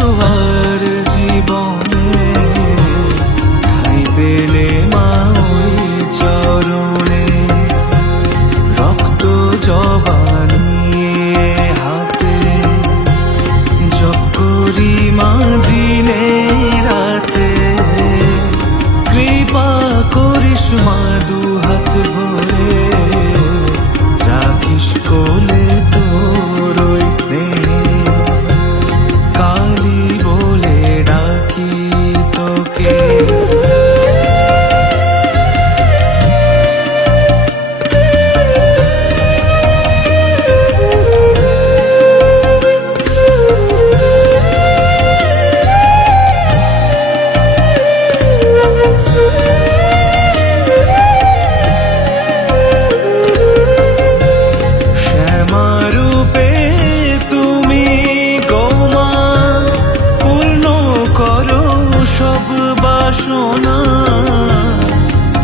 কিছু আর জীবনে ঠাঁই পেলে মা ওই চরণে। রক্ত জবা নিয়ে হাতে জপ করি মা দিনে রাতে। কৃপা করিস মা দুহাত ভরে, রাখিস কোলে তোর ওই স্নেহ। কালী বলে ডাকি তোকে।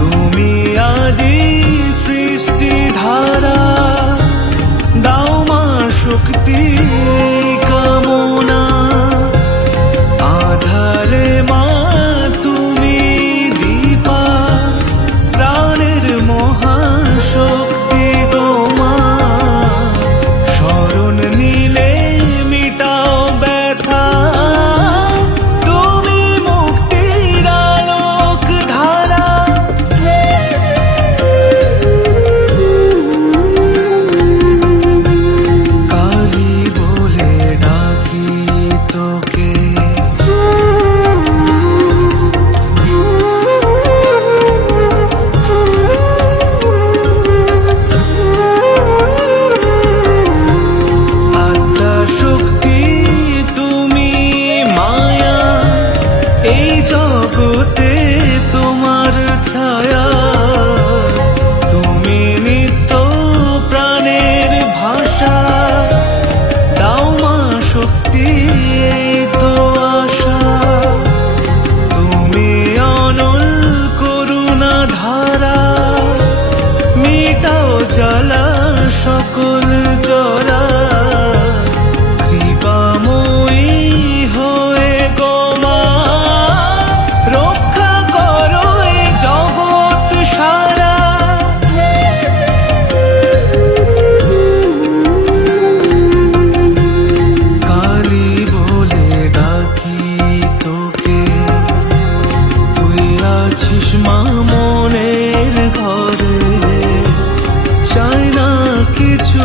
তুমি আদি সৃষ্টি ধারা, দাও মা শক্তি কামনা। আধারে মা তুমি দীপা, প্রাণের মহাশক্তি গো মা। শরণ নিলে মিটাও ব্যথা, জগতে তোমার ছায়া। তুমি নিত্য প্রাণের ভাষা, দাও মা শক্তি এই তো আশা। তুমি অনল করুণা ধারা, মিটাও জ্বালা সকল জরা। কৃপাময়ী হয়ে গো মা, রক্ষা করো এই জগৎ সারা। কালী বলে ডাকি তোকে, তুই আছিস মা মনের ঘরে। চাই না কিছু